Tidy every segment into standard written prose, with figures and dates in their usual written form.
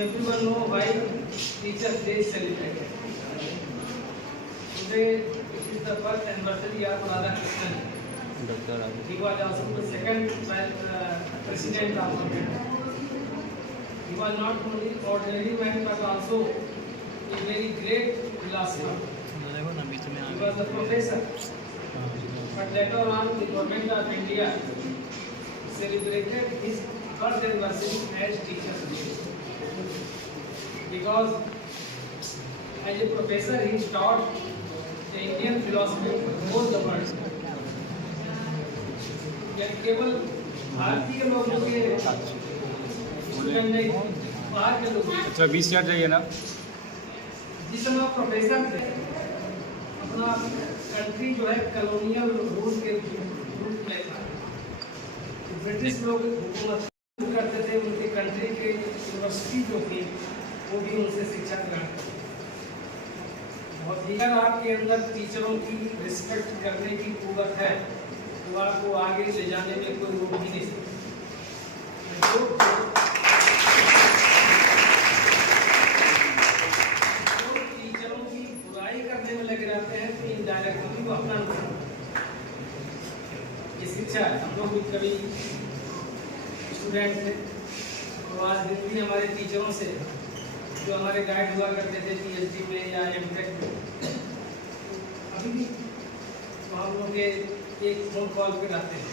everyone know why Teachers Day is celebrated. Today it is the first anniversary of Radhakrishnan. He was also the second president of India. He was not only ordinary man but also a very great philosopher. He was a professor. But later on, the government of India celebrated his first anniversary as Teachers Day. Because as a professor, he taught the Indian philosophy to all the world. यह केवल भारतीय लोगों के student नहीं, बाहर के लोग। अच्छा 20 यार जाइए ना। जिस समय प्रोफेसर थे, अपना कंट्री जो है कॉलोनियल रूल के रूप में था। ब्रिटिश लोग हुकूमत करते थे, उनके कंट्री के यूनिवर्सिटी जो थी वो भी उनसे शिक्षा ग्रहण करते थे। और अगर आपके अंदर टीचरों की रिस्पेक्ट करने की कुव्वत है तो आपको आगे ले जाने में कोई रोक ही नहीं सकता। जो टीचरों की बुराई करने में लगे रहते हैं तो इनडायरेक्टली वो अपना नुकसान। ये शिक्षा है। हम लोग भी कभी स्टूडेंट थे तो आज दिन भी हमारे टीचरों से जो हमारे गाइड हुआ करते थे PhD में या M.Tech में, अभी भी तो हम लोग के एक फोन कॉल पे रहते हैं।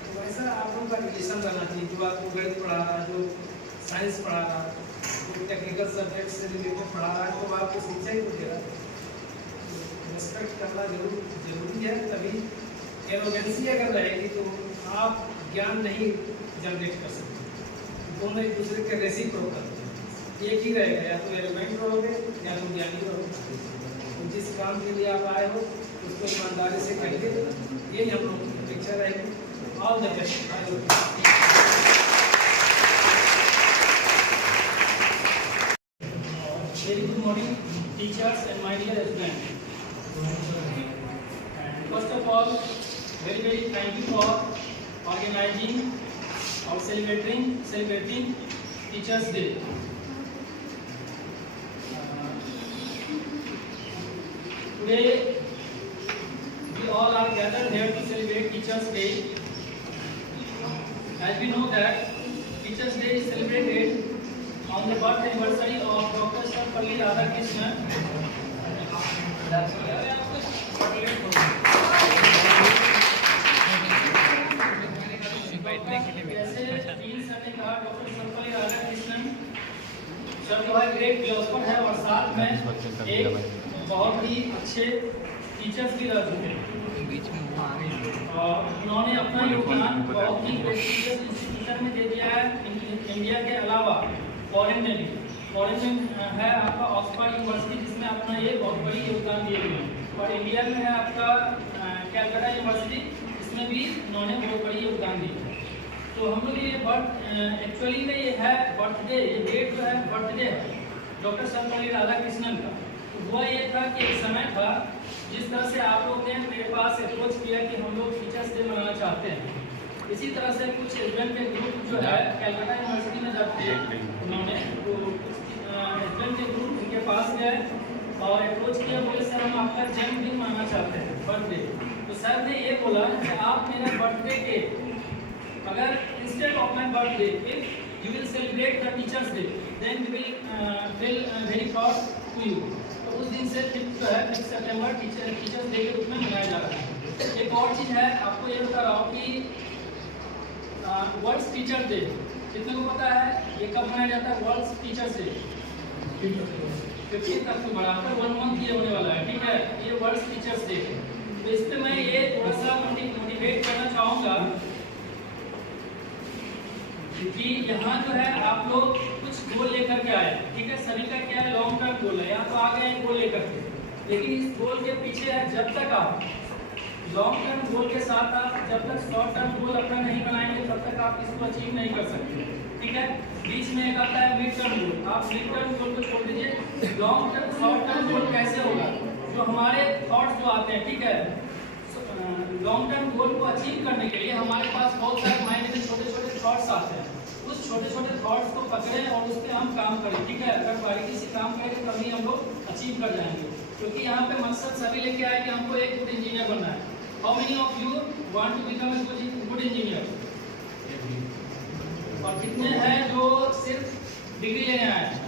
तो वैसा आप लोगों का रिलेशन रहना चाहिए। जो आपको गणित पढ़ा रहा, जो साइंस पढ़ा रहा, जो टेक्निकल सब्जेक्ट से रिलेटेड पढ़ा रहा है, तो आपको शिक्षा ही तो दे रहा है। रिस्पेक्ट करना जरूरी है। तभी एरोगेंसी अगर रहेगी तो आप ज्ञान नहीं जनरेट कर सकते। दोनों एक दूसरे के रेसिप्रोकल करते हैं। एक ही रहेगा, या तो एरोगेंट रहोगे या तो ज्ञानी रहोगे। तो जिस काम के लिए आप आए हो उसको ईमानदारी से करिए, यही हम लोग की अपेक्षा रहेगी। All the best. Very good morning teachers and my dear student. First of all very thank you for organizing or celebrating Teachers Day. Today we all are gathered here to celebrate Teachers Day. As we know that Teachers Day is celebrated on the birth anniversary of Dr. Sarvapalli Radhakrishnan. Sir जो है great philosopher है और साथ में एक बहुत ही अच्छे teachers भी रह चुके हैं और उन्होंने अपना योगदान बहुत ही प्रेस्टीजियस इंस्टीट्यूशन में दे दिया है। इंडिया के अलावा फॉरेन में भी, फॉरेन में है आपका ऑक्सफोर्ड यूनिवर्सिटी जिसमें अपना ये बहुत बड़ी योगदान दिए हुए हैं, और इंडिया में है आपका कैलकाटा यूनिवर्सिटी, इसमें भी उन्होंने बहुत बड़ी योगदान दी है। तो हम लोग ये एक्चुअली में ये है बर्थडे, ये डेट जो है बर्थडे है डॉक्टर सर्वपल्ली राधाकृष्णन का। तो हुआ ये था कि एक समय था जिस तरह से आप लोग ने मेरे पास अप्रोच किया कि हम लोग टीचर्स डे मनाना चाहते हैं, इसी तरह से कुछ स्टूडेंट के ग्रुप जो है कैलकाटा यूनिवर्सिटी में जब थे उन्होंने तो स्टूडेंट के ग्रुप उनके पास गए और अप्रोच किया, बोले सर हम आपका जन्मदिन मनाना चाहते हैं, बर्थडे। तो सर ने ये बोला कि आप मेरा बर्थडे के अगर instead of my birthday, if you will celebrate the Teachers Day, then we will feel very proud to you. तो उस दिन से जो है 5 सितंबर टीचर्स डे के रूप में मनाया जा रहा है। एक और चीज़ है, आपको ये बता रहा हूँ कि वर्ल्ड टीचर डे कितने को पता है ये कब मनाया जाता है? वर्ल्ड टीचर्स डे 15 अक्टूबर, आपका 1 मंथ ये होने वाला है, ठीक है। ये वर्ल्ड टीचर्स डे है। तो इस पर मैं ये थोड़ा सा मोटिवेट करना चाहूँगा कि यहाँ जो है आप लोग कुछ गोल लेकर के आए, ठीक है। सभी का क्या है, लॉन्ग टर्म गोल है, यहाँ तो आ गए गोल लेकर के, लेकिन इस गोल के पीछे है जब तक आप लॉन्ग टर्म गोल के साथ आप जब तक शॉर्ट टर्म गोल अपना नहीं बनाएंगे तब तक आप इसको अचीव नहीं कर सकते, ठीक है। बीच में एक आता है मिड टर्म गोल, आप मिड टर्म गोल को छोड़ दीजिए। Long term short term goal कैसे होगा? जो हमारे थॉट्स जो आते हैं, ठीक है, लॉन्ग टर्म गोल को अचीव करने के लिए हमारे पास बहुत सारे माइंड में छोटे छोटे थॉट्स आते हैं। कुछ छोटे छोटे थॉट्स को पकड़ें और उस पर हम काम करें, ठीक है। अगर बारीकी से काम करेंगे तभी हम लोग अचीव कर जाएंगे, क्योंकि यहाँ पे मकसद सभी लेके आए कि हमको एक गुड इंजीनियर बनना है। How many of you want to become a good engineer? और कितने हैं जो सिर्फ डिग्री लेने आए हैं?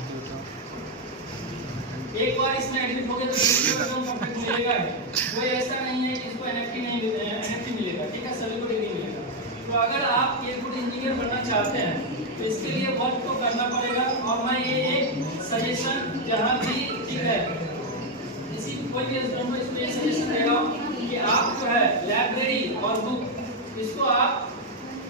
एक बार इसमें एडमिट हो गए तो डिग्री कंप्लीट मिलेगा ही। कोई ऐसा नहीं है कि इसको एनएफटी मिलेगा, ठीक है, सभी को डिग्री मिलेगा। तो अगर आप एक गुड इंजीनियर बनना चाहते हैं तो इसके लिए वर्क तो करना पड़ेगा। और मैं ये एक सजेशन जहाँ भी, ठीक है, किसी कोई भी स्टूडेंट को इसमें ये सजेशन देगा कि आप जो है लाइब्रेरी और बुक इसको आप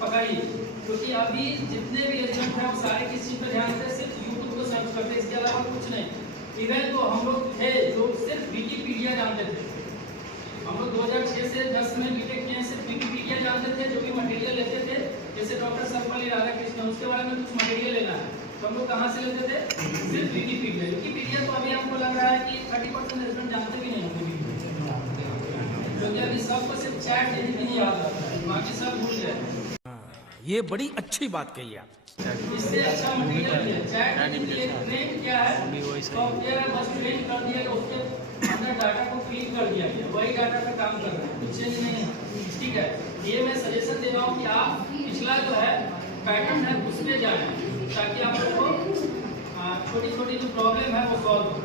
पकड़िए, क्योंकि अभी जितने भी एजेंट हैं वो सारे किस चीज़ पर ध्यान देते, सिर्फ यूट्यूब को सर्च करते, इसके अलावा कुछ नहीं। इवन तो हम लोग थे जो सिर्फ विकिपीडिया जानते थे। हम लोग 2006 से 10 में बीटेक किए, सिर्फ विकिपीडिया जानते थे। जो भी मटेरियल लेते थे, जैसे डॉक्टर सर्वपल्ली राधाकृष्णन, उसके बारे में कुछ मटेरियल लेना है तो हम लोग कहाँ से लेते थे? सिर्फ विकिपीडिया। विकिपीडिया तो अभी हमको लग रहा है कि 30% स्टूडेंट जानते भी नहीं होंगे, क्योंकि अभी सबको सिर्फ चैट जीपीटी ही याद आता है, बाकी सब भूल गए। ये बड़ी अच्छी बात कही आप। इससे अच्छा मटेरियल है चैट जीपीटी। ट्रेन क्या है? सॉफ्टवेयर है, बस ट्रेन कर दिया गया, उसके अंदर डाटा को फीड कर दिया गया, वही डाटा का काम कर रहा है, कुछ चेंज नहीं है, ठीक है। ये मैं सजेशन दे रहा हूँ कि आप पिछला जो है पैटर्न है उस पर जाएं, ताकि आप लोगों को छोटी छोटी जो प्रॉब्लम है वो सॉल्व हो।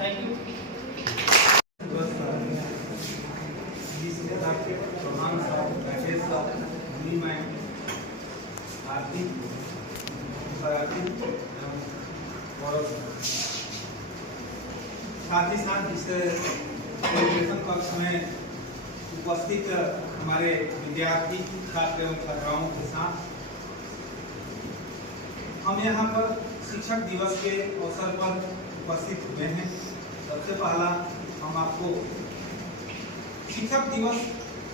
Thank you. साथ ही साथ इस सेलिब्रेशन कक्ष में उपस्थित हमारे विद्यार्थी छात्र एवं छात्राओं के साथ हम यहाँ पर शिक्षक दिवस के अवसर पर उपस्थित हुए हैं। सबसे पहला हम आपको शिक्षक दिवस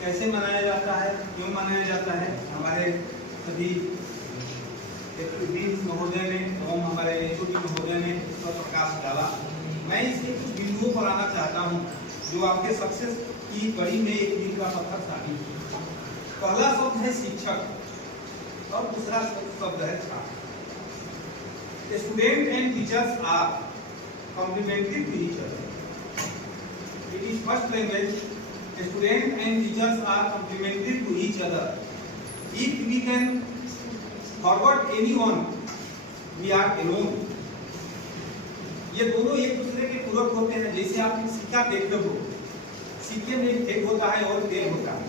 कैसे मनाया जाता है, क्यों मनाया जाता है, हमारे सभी महोदय ने एवं हमारे एचओडी महोदय ने इस पर प्रकाश डाला। मैं इसके कुछ बिंदुओं पर आना चाहता हूं जो आपके सक्सेस की कड़ी में एक मील का पत्थर साबित है। पहला शब्द है शिक्षक और दूसरा शब्द है छात्र। Student and teachers are complementary to each other. It is first language. Student and teachers are complementary to each other. If we can forward anyone we are alone. ये दोनों एक दूसरे के पूरक होते हैं। जैसे आप सिक्का देखते हो, सिक्के में एक हेड होता है और टेल होता है,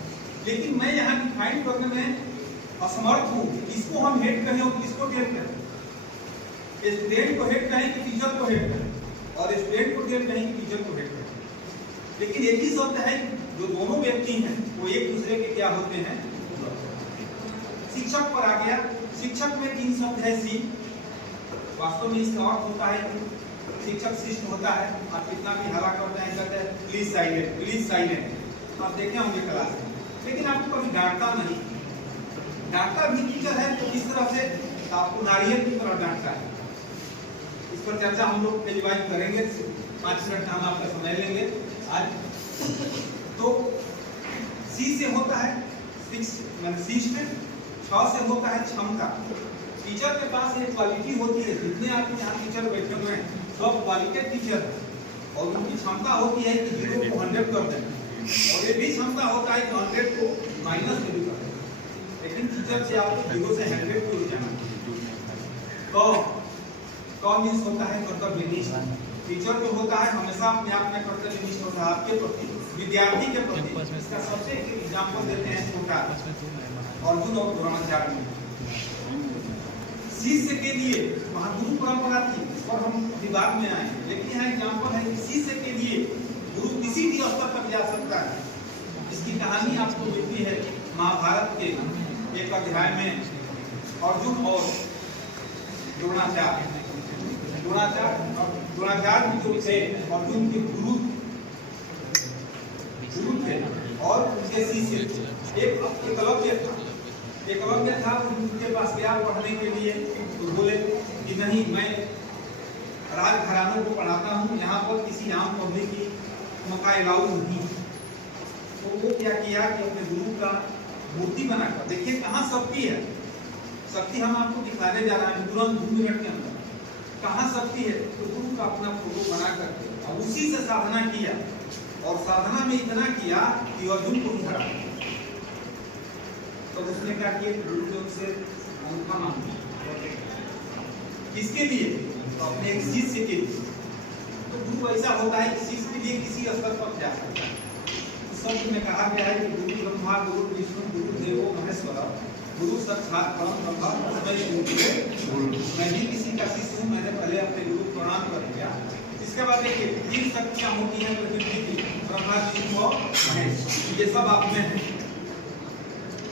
लेकिन मैं यहाँ डिफाइन करने में असमर्थ हूँ इसको हम हेड कहें और किसको टेल कहें। स्टूडेंट को हेड कहें कि टीचर को हेड कहें, और स्टूडेंट को टेल कहें कि टीचर को हेड कहें। लेकिन एक ही शब्द है, जो दोनों व्यक्ति हैं वो एक दूसरे के क्या होते हैं? शिक्षक पर आ गया। शिक्षक में 3 शब्द है सी। वास्तव में इसका अर्थ होता है कि शिक्षक शिष्ट होता है। आप कितना भी हल्ला करते हैं, कहते हैं प्लीज साइलेंट, प्लीज साइलेंट, आप देखे होंगे क्लास में, लेकिन आपको कभी डांटता नहीं। डांटता भी टीचर है तो किस तरह से? आपको नारियल की तरह डांटता है। इस पर चर्चा हम लोग एडवाइज करेंगे। 5 मिनट हम आपका समय लेंगे आज। तो सी से होता है शिष्ट, 6 से होता है क्षमता। टीचर के पास एक क्वालिटी होती है, जितने आप यहाँ टीचर बैठे हुए हैं सब क्वालिटेड टीचर है, और उनकी क्षमता होती है कि 0 को 100 कर दें, और ये भी क्षमता होता है कि 100 को माइनस में भी कर दें। लेकिन टीचर से आपको 0 से 100 को जाना। तो मीन्स होता है कर्तव्यनिष्ठ। टीचर जो होता है हमेशा अपने आप में कर्तव्यनिष्ठ होता है आपके प्रति, विद्यार्थी के प्रति। इसका सबसे एग्जाम्पल देते हैं छोटा अर्जुन और द्रोणाचार्य में। शिष्य के लिए वहाँ गुरु परंपरा थी, इस पर हम अभी बाद में आए, लेकिन यहाँ एग्जाम्पल है कि शिष्य के लिए गुरु किसी भी स्तर तक जा सकता है। इसकी कहानी आपको मिलती है महाभारत के एक अध्याय में। अर्जुन और द्रोणाचार्य जो थे, अर्जुन के गुरु थे और उनके शिष्य एकलव्य था। उनके पास गया पढ़ने के लिए, तो बोले कि नहीं, मैं राजघरानों को पढ़ाता हूँ, यहाँ पर किसी आम पब्लिक की मौका अलाउ नहीं। तो वो क्या किया कि अपने गुरु का मूर्ति बनाकर, देखिए कहाँ शक्ति है, शक्ति हम आपको दिखाने जा रहे हैं तुरंत 2 मिनट के अंदर। कहाँ शक्ति है? तो गुरु का अपना फोटो बना करके और उसी से साधना किया, और साधना में इतना किया कि अर्जुन को ही हरा। तो उसने क्या किया? गुरु से अंगूठा मांगा। किसके लिए? तो अपने एक शिष्य के लिए। तो गुरु ऐसा होता है कि शिष्य के लिए किसी स्तर पर जा सकता है। शब्द में कहा गया है कि गुरु ब्रह्मा गुरु विष्णु गुरु देवो महेश्वर गुरु साक्षात परम ब्रह्म तस्मै गुरु। मैं भी किसी का शिष्य हूँ, मैंने पहले अपने गुरु को प्रणाम कर दिया। इसके बाद देखिए 3 शक्तियाँ होती हैं प्रकृति की, ब्रह्मा विष्णु और महेश, ये सब आप में है।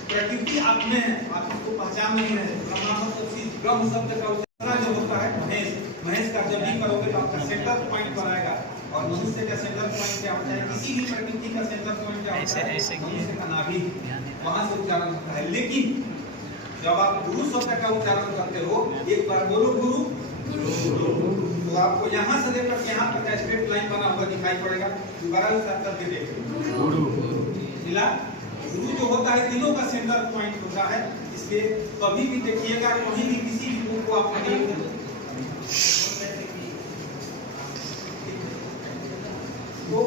प्रकृति आप में है, आप इसको पहचान नहीं रहे। ब्रह्मा मतलब ब्रह्म शब्द का उच्चारण जो होता है महेश, महेश का जब भी करोगे तो आपका सेंटर पॉइंट पर आएगा। और मनुष्य का सेंटर पॉइंट क्या होता है? किसी भी प्रकृति का सेंटर पॉइंट क्या होता है? मनुष्य का नाभि, वहां से उच्चारण होता है। लेकिन जब आप गुरु शब्द का उच्चारण करते हो, एक बार बोलो गुरु, तो आपको यहाँ से लेकर यहाँ तक स्ट्रेट लाइन बना हुआ दिखाई पड़ेगा। दोबारा उस करके देखिए गुरु मिला। गुरु जो होता है तीनों का सेंटर पॉइंट होता है। इसलिए कभी भी देखिएगा, कहीं भी किसी भी गुरु को आप तो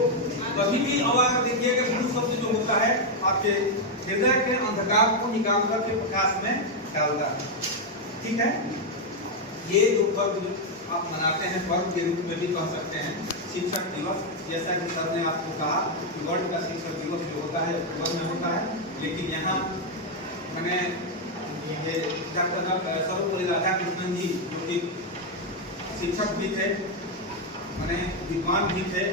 कभी भी अगर देखिएगा गुरु शब्द जो होता है आपके हृदय के अंधकार को निकाल करके प्रकाश में डालता है। ठीक है, ये जो पर्व आप मनाते हैं पर्व के रूप में भी कह सकते हैं शिक्षक दिवस। जैसा कि सर ने आपको कहा कि वर्ल्ड का शिक्षक दिवस जो होता है अक्टूबर में होता है, लेकिन यहाँ मैंने डॉक्टर सर्वपल्ली राधाकृष्णन जी जो कि शिक्षक भी थे, मैंने विद्वान भी थे,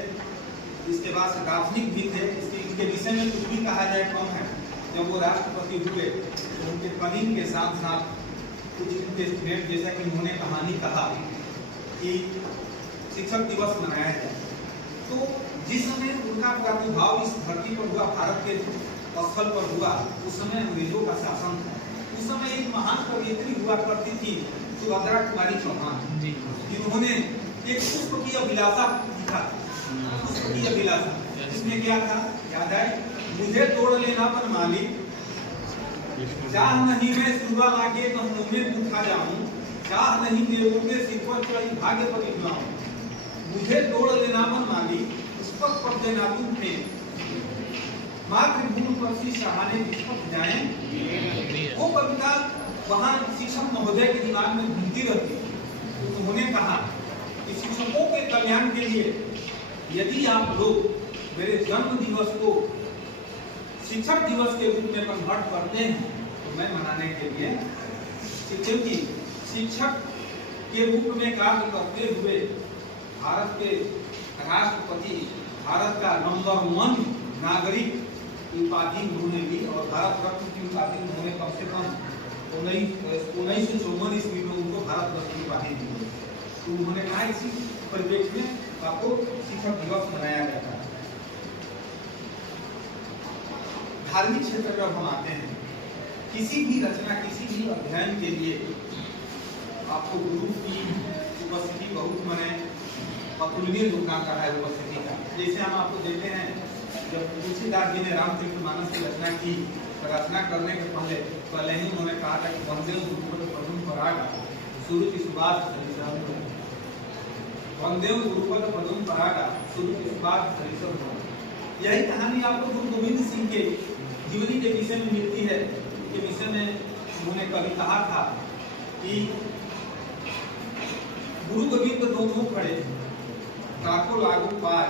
इसके बाद से दार्शनिक भी थे। इसके विषय में कुछ भी कहा जाए कम है। जब वो राष्ट्रपति हुए तो उनके कलीग के साथ साथ कुछ उनके स्टूडेंट, जैसा कि उन्होंने कहानी कहा कि शिक्षक दिवस मनाया जाए, तो जिस समय उनका प्रादुर्भाव इस धरती पर हुआ, भारत के स्थल पर हुआ, उस समय अंग्रेजों का शासन था। उस समय एक महान कवयित्री हुआ करती थी सुभद्रा कुमारी चौहान, जिन्होंने एक पुष्प की अभिलाषा लिखा। पुष्प की अभिलाषा इसमें क्या था याद है? मुझे तोड़ लेना पर मालिक, चाह नहीं मैं सुबह लागे कहूँ में उठा जाऊं, चाह नहीं देवों के सिर पर चढ़ी भाग्य पर निकलाऊं, मुझे तोड़ लेना पर मालिक, पुष्पक पर देना तुम थे, मातृभूमि पर सी सहाने पुष्पक जाए। वो कविता वहाँ शिक्षक महोदय के दिमाग में घूमती रहती। तो उन्होंने कहा कि शिक्षकों के कल्याण के लिए यदि आप लोग मेरे जन्म दिवस को शिक्षक दिवस के रूप में कन्वर्ट करते हैं तो मैं मनाने के लिए, क्योंकि शिक्षक के रूप में कार्य करते हुए भारत के राष्ट्रपति, भारत का नंबर 1 नागरिक की उपाधि उन्होंने ली, और भारत रत्न की उपाधि उन्होंने कम से कम 1954 ईस्वी में उनको भारत रत्न की उपाधि दी। तो उन्होंने कहा इसी परिप्रेक्ष्य में आपको शिक्षक दिवस मनाया जाता है। धार्मिक क्षेत्र में हम आते हैं, किसी भी रचना, किसी भी अध्ययन के लिए आपको गुरु की उपस्थिति बहुत माने अतुलनीय योगदान का है उपस्थिति का। जैसे हम आपको देते हैं, जब तुलसीदास जी ने रामचरितमानस की रचना की, रचना करने के पहले ही उन्होंने कहा था कि वंदे गुरुपद पदम पराग सुरुचि सुभाष सरिसम, वंदे गुरुपद पदम पराग सुरुचि सुभाष सरिसम। यही कहानी आपको गुरु गोविंद सिंह के जीवनी के विषय में मिलती है। के विषय में उन्होंने कभी कहा था कि गुरु गोविंद दोनों खड़े थे, काको लागू पाए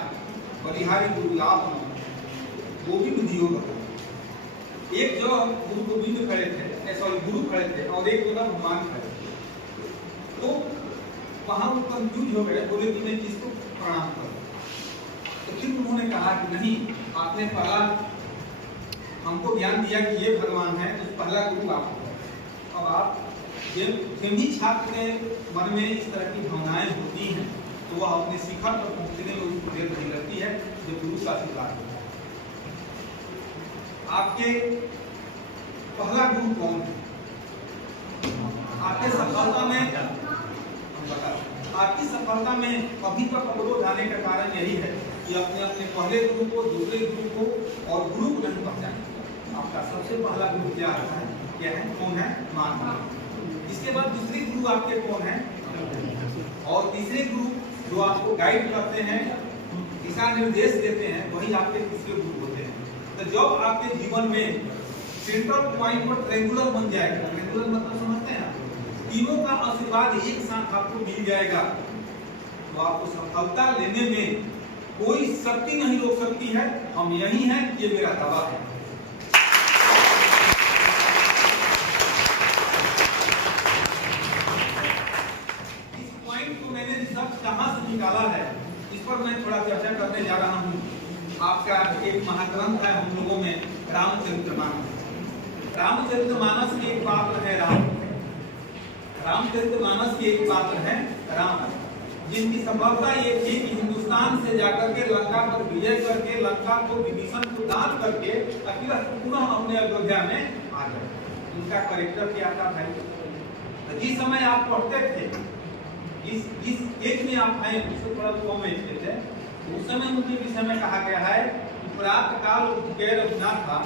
बलिहारी गुरु लाभ गोविंद दियो। एक जो गुरु गोविंद खड़े थे, सॉरी गुरु खड़े थे, और एक जगह भगवान खड़े थे। तो वहां वो कंफ्यूज हो गए, बोले कि मैं किसको प्रणाम करूं। तो फिर उन्होंने कहा कि नहीं, आपने पहला हमको ज्ञान दिया कि ये भगवान है, तो पहला गुरु आप हो। अब आप जब भी छात्र के मन में इस तरह की भावनाएं होती हैं तो वह अपने शिखर पर पहुंचने में उसको देर नहीं लगती है, जो गुरु का आशीर्वाद होता है। आपके पहला गुरु कौन है? आपके सफलता में आपकी सफलता में अभी तक अवरोध आने का कारण यही है कि अपने अपने पहले गुरु को, दूसरे गुरु को और गुरु को नहीं पहचाने। आपका सबसे पहला गुरु क्या है? कौन है? मान। इसके बाद दूसरी गुरु आपके कौन है, और तीसरे गुरु जो आपको गाइड करते हैं, दिशा निर्देश देते हैं, वही आपके तीसरे गुरु होते हैं। तो जब आपके जीवन में सेंट्रल पॉइंट पर ट्रायंगुलर बन जाएगा, ट्रायंगुलर मतलब समझते हैं, तीनों का आशीर्वाद एक साथ आपको मिल जाएगा, तो आपको सफलता लेने में कोई शक्ति नहीं रोक सकती है। हम यही हैं, ये मेरा दावा है। इस पॉइंट को मैंने रिसर्च कहां से निकाला है, इस पर मैं थोड़ा चर्चा करने जा रहा हूं। आपका एक महाग्रंथ है हम लोगों में, रामचरितमानस। रामचरितमानस के एक पात्र है राम। रामचरितमानस के एक पात्र है राम, जिनकी सफलता ये थी कि हिंदुस्तान से जाकर के लंका पर विजय करके लंका को विभीषण को दान करके अखिल पुनः अपने अयोध्या में आ गए। इनका कैरेक्टर क्या था भाई? तो जिस समय आप पढ़ते थे, जिस एज में आप हैं, उससे थोड़ा कम एज के थे, उस समय उनके विषय में कहा गया है कि प्रातः काल उठकर रखना था।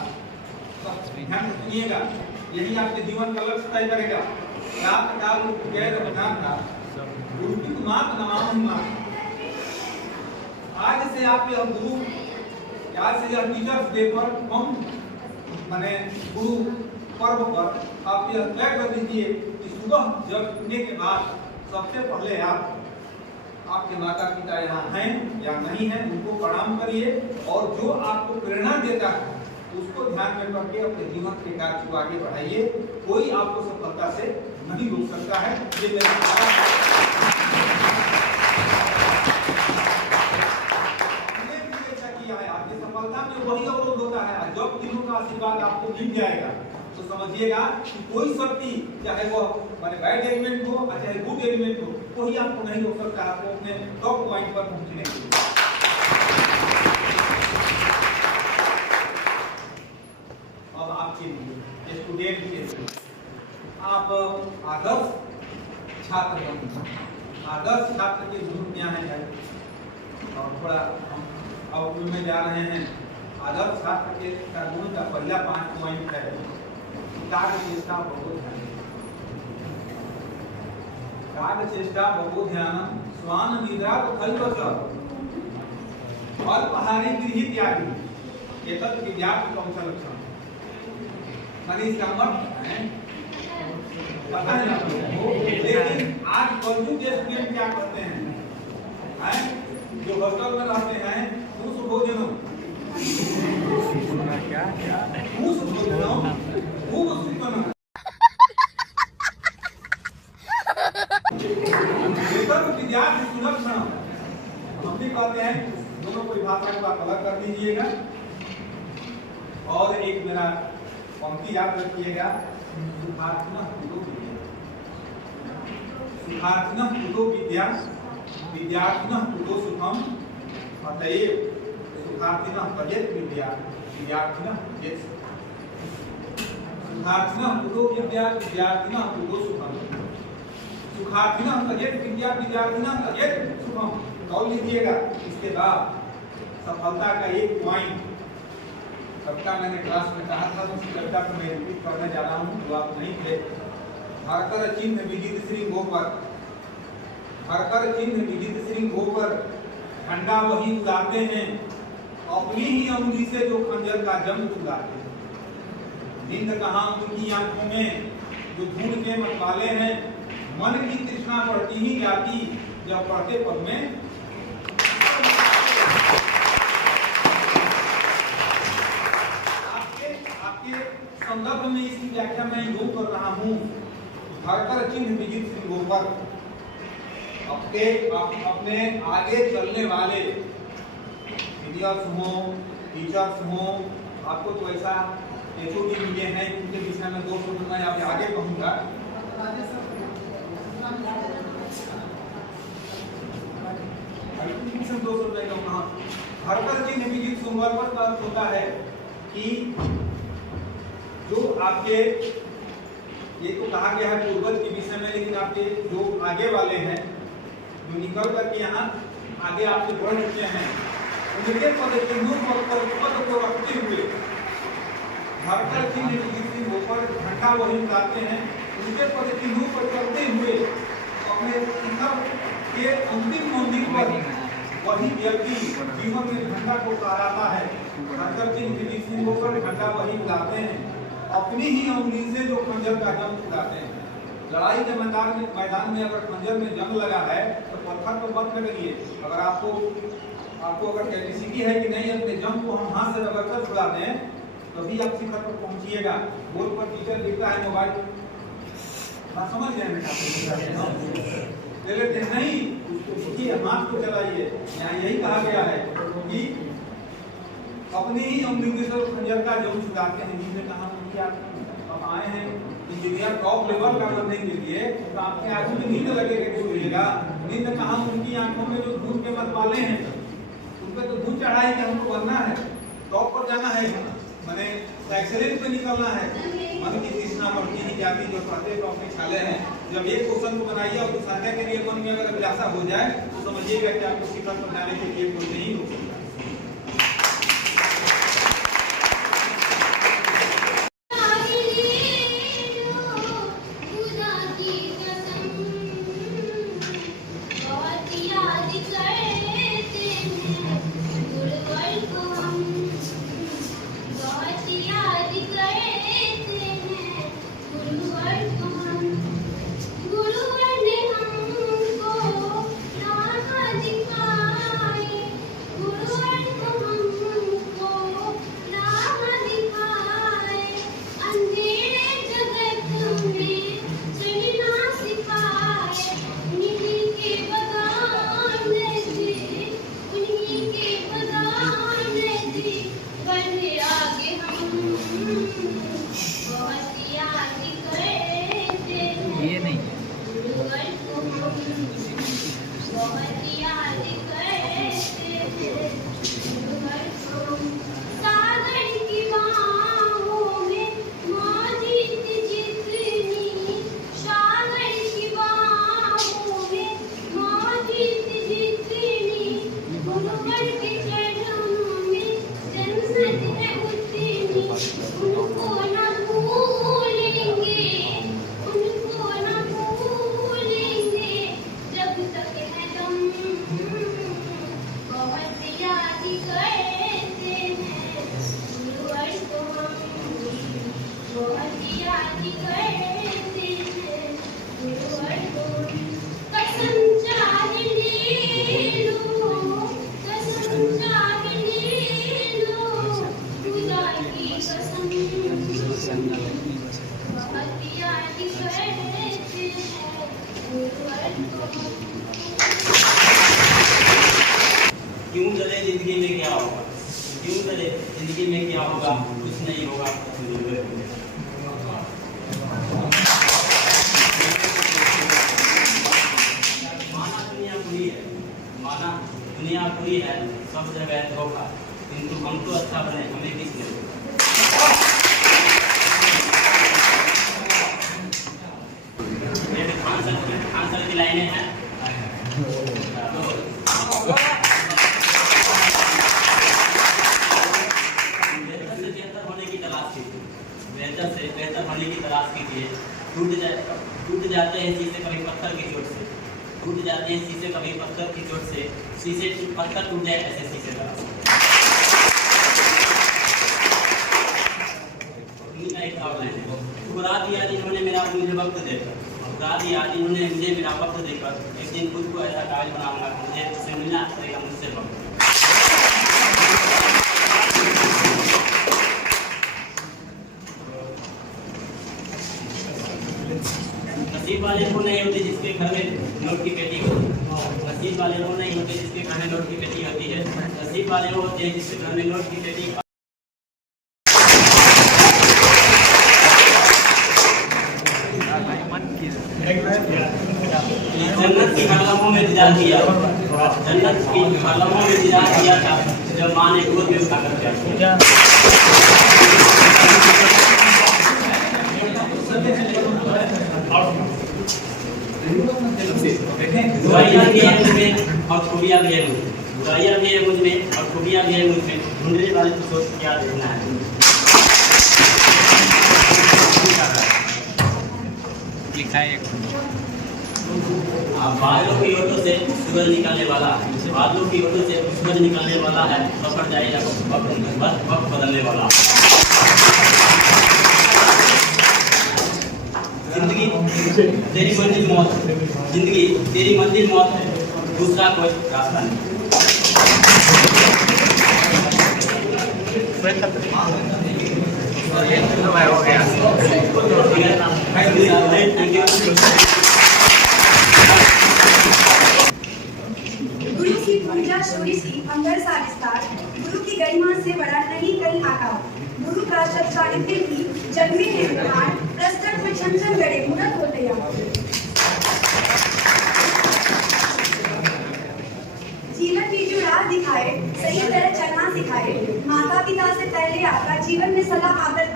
ध्यान सुनिएगा, यही आपके जीवन का लक्ष्य तय करेगा। प्रातः काल उठकर रखना था, गुरुपित मात नमामि मात। आज से आप यह गुरु, आज से यह टीचर्स डे पर हम माने गुरु पर्व पर आप यह तय कर दीजिए कि सुबह जब उठने के बाद सबसे पहले आप आपके माता पिता यहाँ हैं या नहीं हैं, उनको प्रणाम करिए, और जो आपको प्रेरणा देता है उसको ध्यान में करके अपने जीवन के कार्य को आगे बढ़ाइए। कोई आपको सफलता से नहीं रोक सकता है। ये मेरा किया है, आपकी सफलता में वही अवरोध होता है। जब तीनों का आशीर्वाद आपको मिल जाएगा तो समझिएगा कि कोई शक्ति, चाहे वो माने बैड एलिमेंट हो या चाहे गुड एलिमेंट हो, कोई आपको नहीं रोक सकता आपको अपने टॉप पॉइंट पर पहुंचने के लिए। अब आपके लिए स्टूडेंट के लिए आप आदर्श छात्र बनो। आदर्श छात्र के गुण क्या है, और थोड़ा हम आउटलुक में जा रहे हैं। आदर्श छात्र के का गुण का पहला 5 पॉइंट है कार्य चेष्टा बहुध्यान। कार्य चेष्टा बहुध्यान स्वान निद्रा खल्वच अल्पहारी गृहीत त्यागी एतत् विद्यार्थी कौशल लक्षण। माने इसका मतलब है, पता है आपको, लेकिन आज कॉलेज के स्टूडेंट क्या करते हैं, जो हॉस्टल में रहते हैं, उस भोजनों क्या उस भोजनों खूब सुपना विद्यार्थी सुलक्षण। हम भी कहते हैं, दोनों परिभाषा को आप अलग कर दीजिएगा। और एक मेरा पंक्ति याद रखिएगा, सुखार्थिनः कुतो विद्या विद्यार्थिनः कुतो सुखम अतएव सुखार्थिनः भजेत विद्या विद्यार्थिनः भजेत सुखम। सुखार्थिनः कुतो विद्या विद्यार्थिनः कुतो सुखम। सुखार्थिनः भजेत विद्या विद्यार्थिनः भजेत सुखम। कौन लीजिएगा। इसके बाद सफलता का एक पॉइंट सबका मैंने क्लास में कहा था, तो उस चर्चा को मैं रिपीट करने जा रहा हूँ जो आप नहीं थे। हरकर चिन्ह विदित श्री गोपर, हरकर चिन्ह विदित श्री गोपर, झंडा वही उड़ाते हैं, अपनी ही अंगुली से जो खंजर का जंग उड़ाते हैं। नींद कहाँ उनकी आंखों में जो धूल के मतवाले हैं, मन की तृष्णा बढ़ती ही जाती जब पढ़ते पद में। संदर्भ में इसकी व्याख्या मैं योग कर रहा हूँ। हरकर चिन्ह विदित श्री गोपर, अपने आगे चलने वाले सीनियर्स हो, टीचर्स हो, आपको तो ऐसा HOD मिले हैं, उनके विषय में 2 शब्द मैं आप आगे कहूँगा। हरकर चिन्ह विदित श्री गोपर का अर्थ होता है कि जो आपके, ये तो कहा गया है पूर्वज के विषय में, लेकिन आपके जो आगे वाले हैं, जो निकल करके यहाँ आगे आपसे बढ़ चुके हैं, उनके पद को रखते हुए हरकर चिन्ह ऊपर घंटा वही उतारते हैं, उनके प्रतिबिंबों पर चलते हुए अपने शिखर के अंतिम मंजिल पर वही व्यक्ति जीवन में झंडा को लहराता है। खंजर के फिनिशिंग होकर झंडा वही उड़ाते हैं, अपनी ही उंगली से जो खंजर का जंग उड़ाते हैं। लड़ाई के मैदान में अगर खंजर में जंग लगा है तो पत्थर पर मत लगिए। अगर आपको अगर कैपेसिटी है कि नहीं अपने जंग को हम हाथ से रगड़कर छुड़ा दें तभी आप शिखर पर पहुंचिएगा। बोर्ड पर टीचर लिखता है मोबाइल बात समझ गए ले लेते हैं नहीं, देखिए हाथ को चलाइए। यहाँ यही कहा गया है कि अपनी ही उंगली से खंजर का जंग छुड़ाते हैं। जिसने कहा कि आप आए हैं इंजीनियर टॉप लेवल का बनने के लिए तो आपके आंखों में नींद लगेगा कि सोइएगा। नींद कहाँ, उनकी आंखों में जो दूध के मत वाले हैं उन पे तो दूध चढ़ा है कि हमको बनना है, टॉप पर जाना है, मैंने एक्सेलेंस पे निकलना है। मन की तृष्णा बढ़ती ही जाती जो पढ़ते टॉप में छाले हैं। जब एक क्वेश्चन को बनाइए और दूसरे के लिए मन में अगर अभिलाषा हो जाए तो समझिएगा कि आपको शिखर पर जाने के लिए कोई नहीं रोकेगा। क्यों चले जिंदगी में क्या होगा, क्यों चले जिंदगी में क्या होगा, कुछ नहीं होगा। माना दुनिया बुरी है, माना दुनिया बुरी है, सब जगह धोखा, किंतु हम तो अच्छा बने, हमें किसने खान सर की लाइनें हैं। बेहतर होने की तलाश कीजिए। टूट जाते हैं शीशे कभी पत्थर की चोट से, टूट जाते हैं शीशे कभी पत्थर की चोट से, शीशे पत्थर टूट जाए ऐसे शीशे तलाश। ठुकरा दिया जिन्होंने मेरा मुझे वक्त देकर, ठुकरा दिया जिन्होंने मुझे मेरा वक्त देकर, एक दिन खुद को ऐसा काबिल बनाऊंगा मुझे उससे मिलना पड़ेगा मुझसे वक्त। नसीब वाले वो नहीं होते जिसके घर में नोट की पेटी होती है, नसीब वाले वो नहीं होते जिसके घर में नोट की पेटी होती है, नसीब वाले वो होते हैं जिसके घर में नोट की पेटी। जन्नत की कलमों में दीदार किया, जन्नत की कलमों में दीदार किया था जब माँ ने गोद में उठा कर दिया। बुराइयां भी है मुझ में और खूबियां भी है मुझ में, बुराइयां भी है मुझ में और खूबियां भी है मुझ में, ढूंढने वाले को सोच क्या देखना है। बादलों की ओटों से सूरज निकलने वाला, बादलों की ओटों से सूरज निकलने वाला है, पकड़ जाएगा वक्त बदलने वाला। जिंदगी तेरी मंजिल मौत, जिंदगी तेरी मंजिल मौत है, दूसरा कोई रास्ता नहीं। गुरु की पूजा शोरी सी अंदर सा विस्तार, गुरु की गरिमा से बड़ा नहीं कहीं आकार। गुरु का शब्द साहित्य की जग में है विद्वान, प्रस्तक में छन छन गड़े मूरत हो तैयार। जीवन की जो राह दिखाए, सही तरह चलना सिखाए, माता पिता से पहले आपका जीवन में सलाह आदर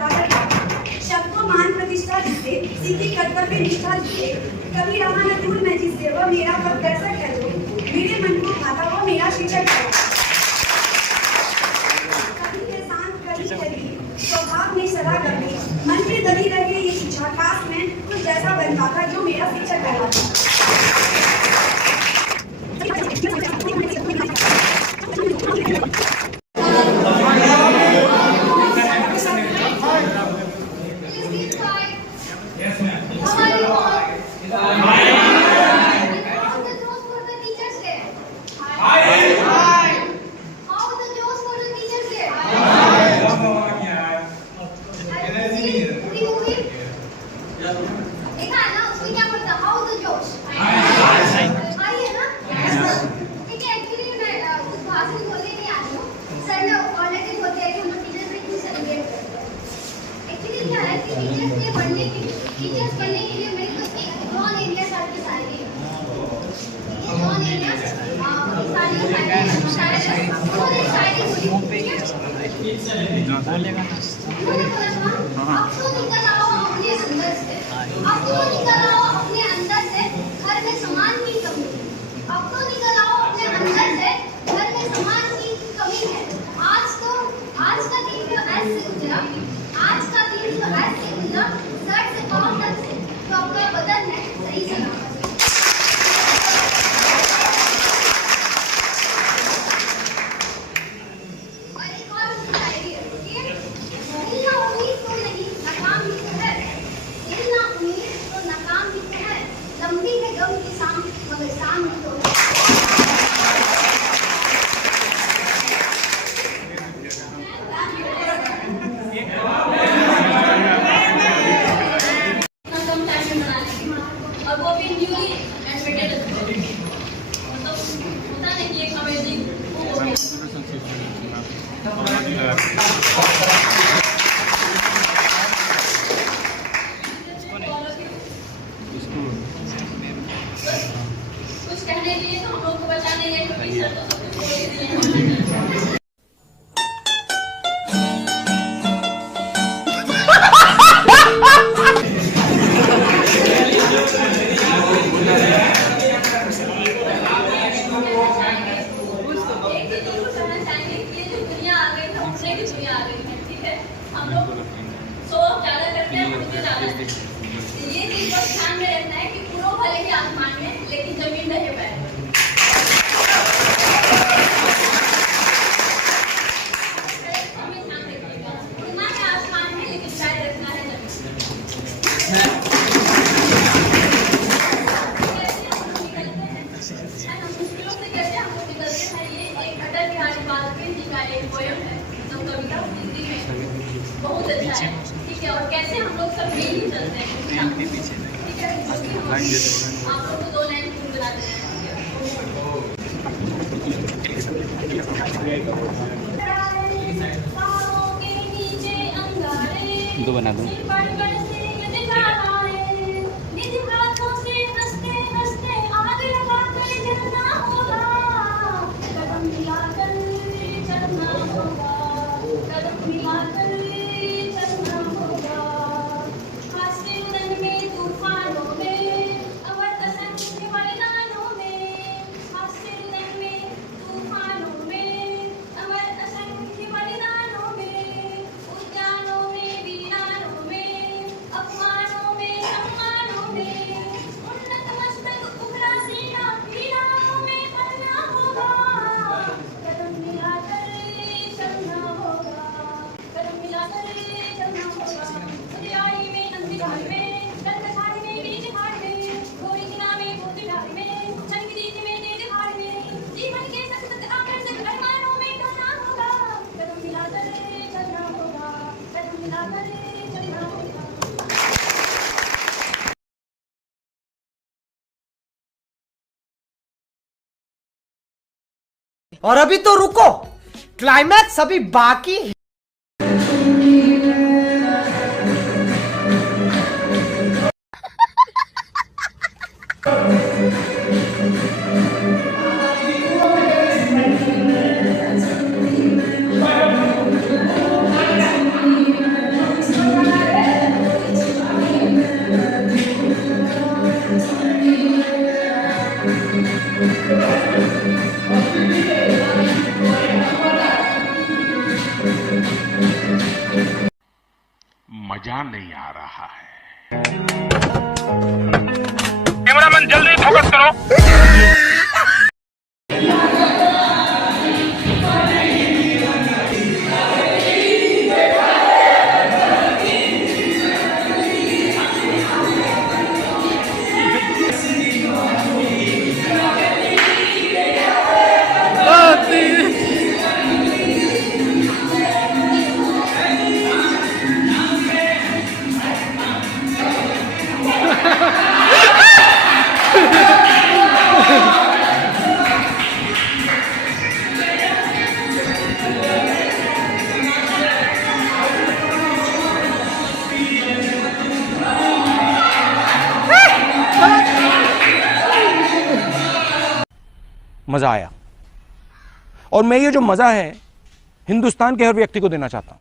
शब्द को मान प्रतिष्ठा जिससे, सीखी कर्तव्य निष्ठा जिससे, कभी रहा न दूर मैं जिससे, वह मेरा पद कैसा कह दो, मेरे मन को खाता वो मेरा शिक्षक है। कभी के शांत कभी कभी स्वभाव में सलाह करनी, मन में दली रहे ये शिक्षा, काश में कुछ जैसा बन पाता जो मेरा शिक्षक कहलाता। देखा है ना उसमें क्या पड़ता है? हाउ द जोश आइए ना। ठीक है, एक्चुअली मैं कुछ भाषण बोलने नहीं आ रही हूँ। सर ने ऑलरेडी बोल दिया कि हम लोग टीचर्स डे क्यों सेलिब्रेट करते हैं। एक्चुअली क्या है कि टीचर्स बनने के लिए मेरे को एक जॉन एरिया सर की शायरी है। ये जॉन एरिया शायरी उन्होंने शायरी बोली। उन्होंने बोला था अब तो निकल आओ अपने अंदर से, अब तो निकल आओ अपने अंदर से, घर में सामान की कमी है। अब तो निकल आओ अपने अंदर से, घर में सामान की कमी है। आज का दिन तो ऐसे गुजरा, आज का दिन तो ऐसे गुजरा, सर से पाँव तक से तो आपका बदन है सही सलामत। और एक और शायरी है, ठीक है? मिलना उम्मीद तो नहीं, नाकाम ही तो है। मिलना उम्मीद तो नाकाम ही तो है। लंबी है गम की शाम, मगर शाम ही तो है। कम टाइम में बनाने की, और वो भी न्यूली एडमिटेड मतलब होता नहीं कि एक अमेजिंग कुछ कहने के लिए तो हम लोग को बचा नहीं है, क्योंकि सर तो सब कुछ बोल ही दिए हैं। एक चीज जरूर कहना चाहेंगे कि ये जो दुनिया आ गई है, हमसे की दुनिया आ गई है, ठीक है? हम लोग सो ज्यादा करते हैं, उठते ज्यादा हैं। ये चीज बस ध्यान में रखना है कि पूरा भले ही आसमान में, लेकिन जमीन रहे पैर पर। हमें ध्यान रखिएगा, उड़ना है आसमान में, लेकिन पैर रखना है जमीन पर। मुश्किलों से कैसे हम लोग निकलते हैं, ये एक अटल बिहारी वाजपेयी जी का एक पोयम है, जो कविता हिंदी में बहुत अच्छा है, ठीक है? और कैसे हम लोग सब मिल ही चलते हैं, ठीक है? आप लोग को 2 लाइन गुनगुना देते हैं। दो बना दूं। और अभी तो रुको, क्लाइमैक्स अभी बाकी है। मजा नहीं आ रहा है। कैमरामैन जल्दी फोकस करो। मजा आया, और मैं ये जो मजा है हिंदुस्तान के हर व्यक्ति को देना चाहता हूं।